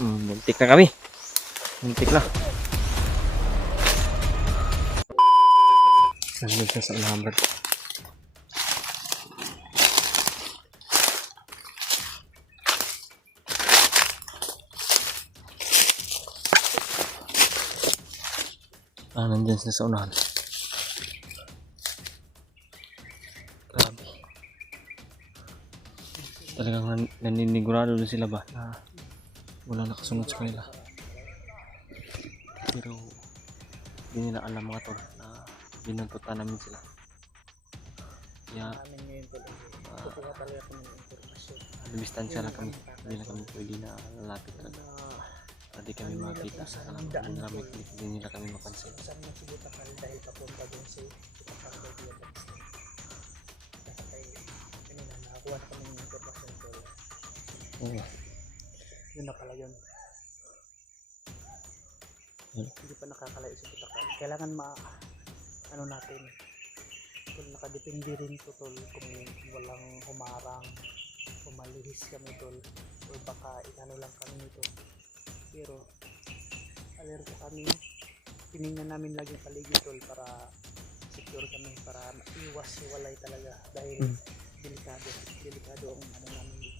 Muntik na kami. Muntik na. Nandun siya sa unahan. Nandyan sila sa unahan. Grabe. Talagang naninigurado na sila ba na wala nakasunod sa kanila. Pero hindi nila alam mga tol na binuntutan namin sila. Kaya distansya lang kami. Hindi na kami pwede na lalapit talaga. Hindi kami makita sa kalamang namin. Hindi nila kami mapansin. Dahil papunta dun sa kanina nakakuha na kami ng information tol. Yun na pala yun. Hindi pa nakakalayo si Butakan. Kailangan ano natin kung nakadepende rin to tol, kung walang humarang, pumalihis kami tol, o baka inano lang kami nito. Pero alerto kami, tinignan namin lagi yung paligid tol para secure kami, para iwas walay talaga dahil delikado ang ano namin dito.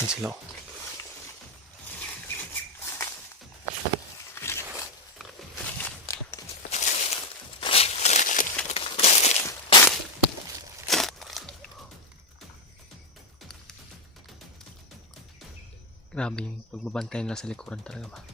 Yan sila. Grabe yung pagbabantay nila sa likuran talaga ba.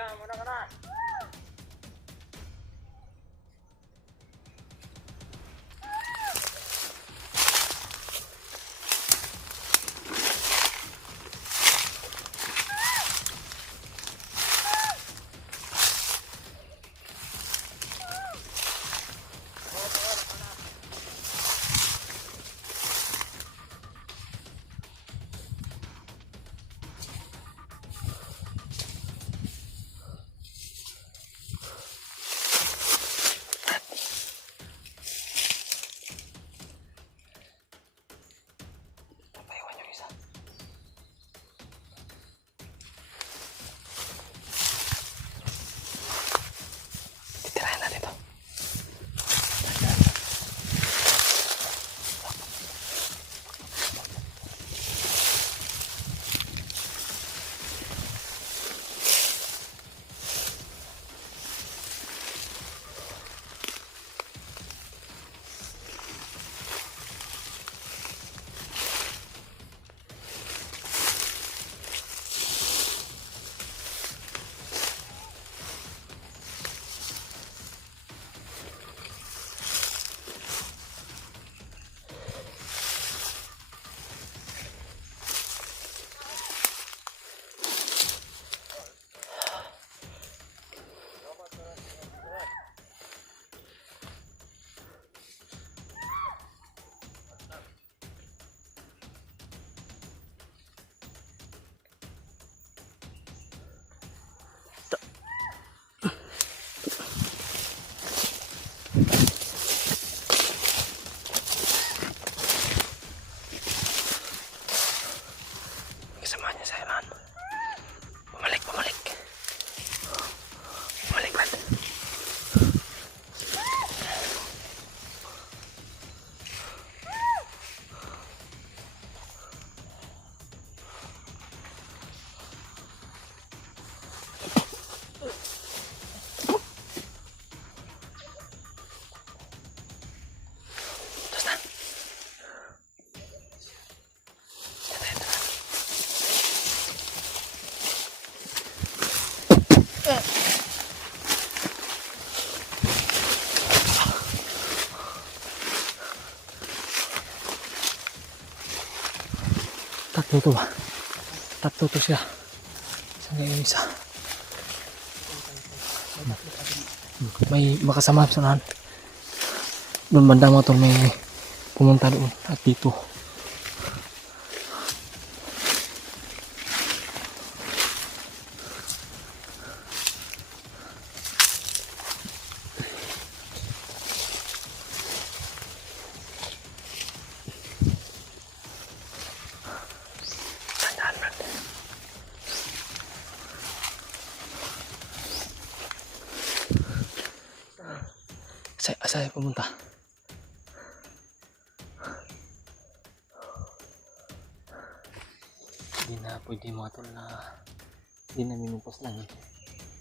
Muna ka na. tatlo to ba? Tatlo to siya. Saan nga yung isa? May makasama sa unahan. Doon banda mga tol, may pumunta doon at dito. Saya pumunta. Hindi na pwede mga tol na hindi na minumpas lang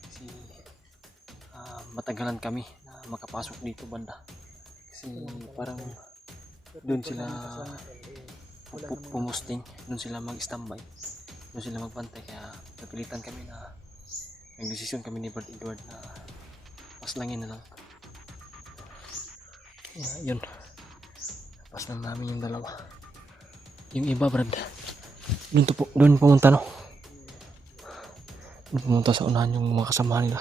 kasi matagalan kami na makapasok dito banda kasi parang doon sila pumusting, doon sila mag-standby, doon sila magbantay, kaya napilitan kami na nagdesisyon kami ni Brad Edward na paslangin na lang. Yun, pas lang namin yung dalawa. Yung iba Brad, doon pumunta no, doon pumunta sa unahan yung mga kasama nila.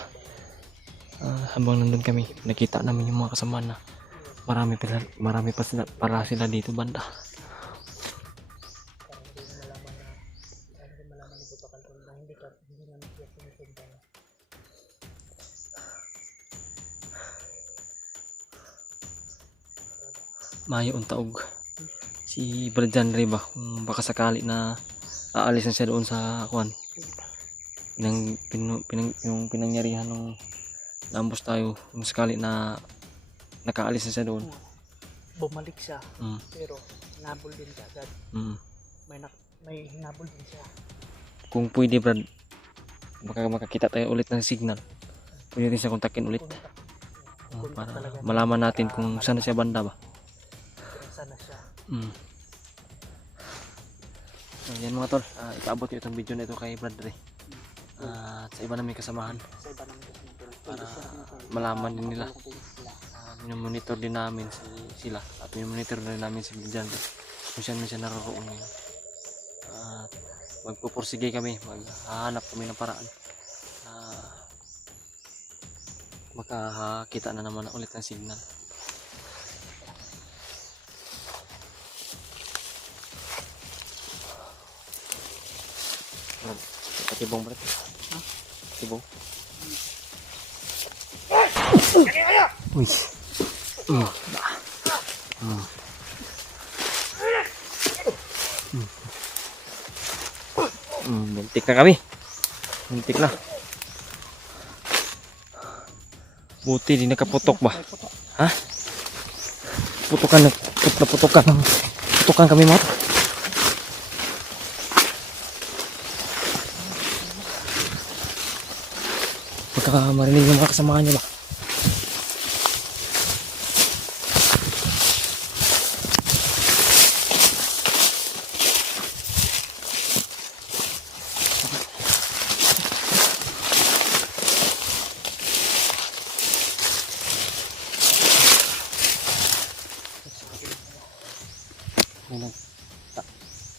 Habang nandun kami, nakita namin yung mga kasama na marami pa sila, para sila dito banda. Mayo ang taog si Brad John Ray ba, kung baka sakali na aalis na siya doon sa kuan, yung pinangyarihan nung naambos tayo, kung sakali na nakaalis na siya doon, bumalik siya. Pero hinabol din siya agad. May hinabol din siya. Kung pwede Brad, baka makakita tayo ulit ng signal, pwede din siya kontakin ulit para malaman natin kung saan siya banda ba. Sana siya. So, yan mga tol, ipaabot ko itong video na ito kay Brad Ray at sa iba namin kasamahan para malaman din nila. Minomonitor din namin sila at minomonitor din namin si Brad Ray kung saan na siya naroon ngayon. At magpupursige kami, maghahanap kami ng paraan makakita na naman ulit ng signal. Tibong Brad. Tibong. Uy. Muntik na kami. Muntik na. Buti di nakaputok ba? Ha? Putukan kami mo. Baka marinig yung mga kasamahan niya ba?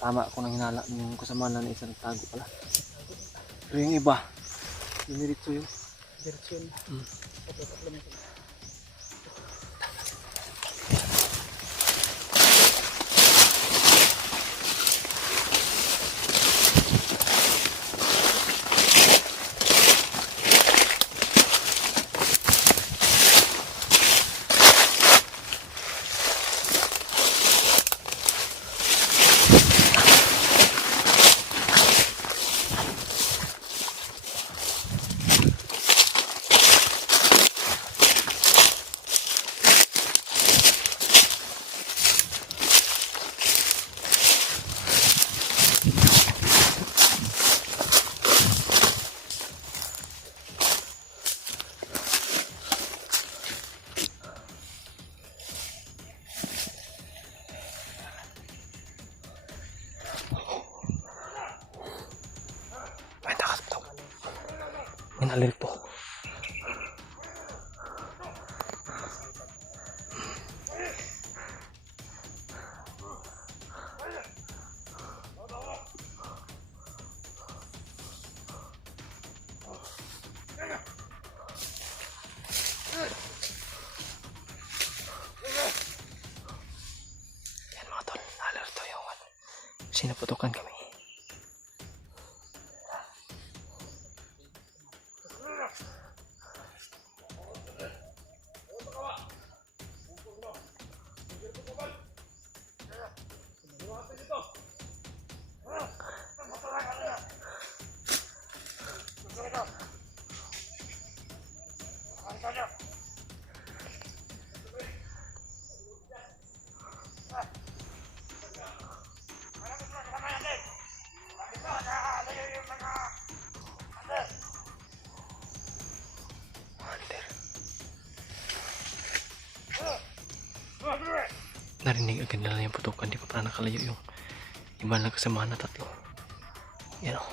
Tama ako nang hinala yung kasama na isang tago pala. Pero yung iba, diniritso yun. Diretso yun. Alert po. Sinaputukan kami. Narinig agad nila yung putukan. Di pa pala nakalayo yung iba na kasamahan na tatlo. Yan o.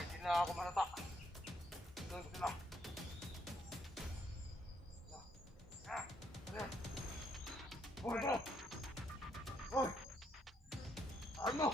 Hindi na ako manata. Doon ko sila. Hoy, bro! Hoy! Ano?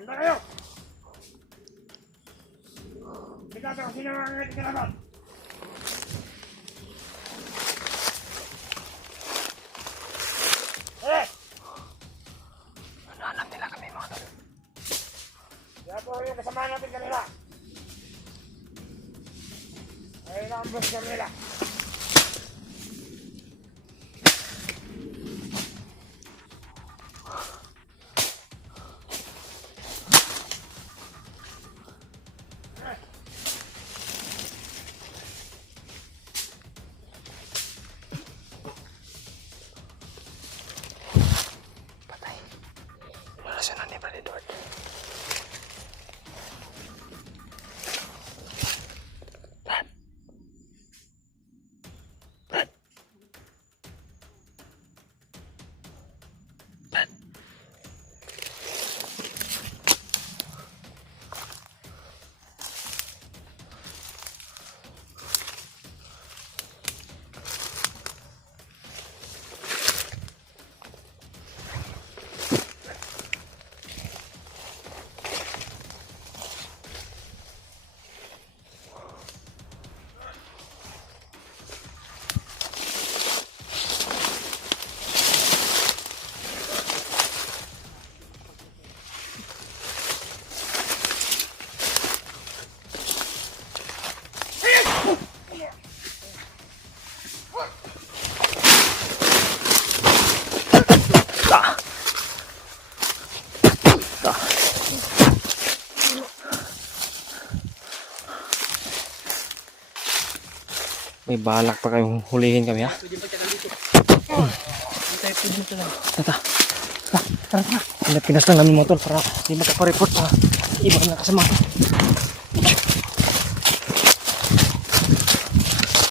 Handa kayo! Ikaw sa sino ang itinalaban? Ano alam nila kami mga tol? Kaya po yung kasama natin kanila. Ayun ang ambassador nila. Patay. Wala siya na ni Brad Edward. Brad. Brad. Brad. May balak pa kayong hulihin kami ha? Pwede ba siya nandito? Antay po dito lang. Tata. Tara. Pinas lang namin motor para di magka-report pa. Iba na kasama.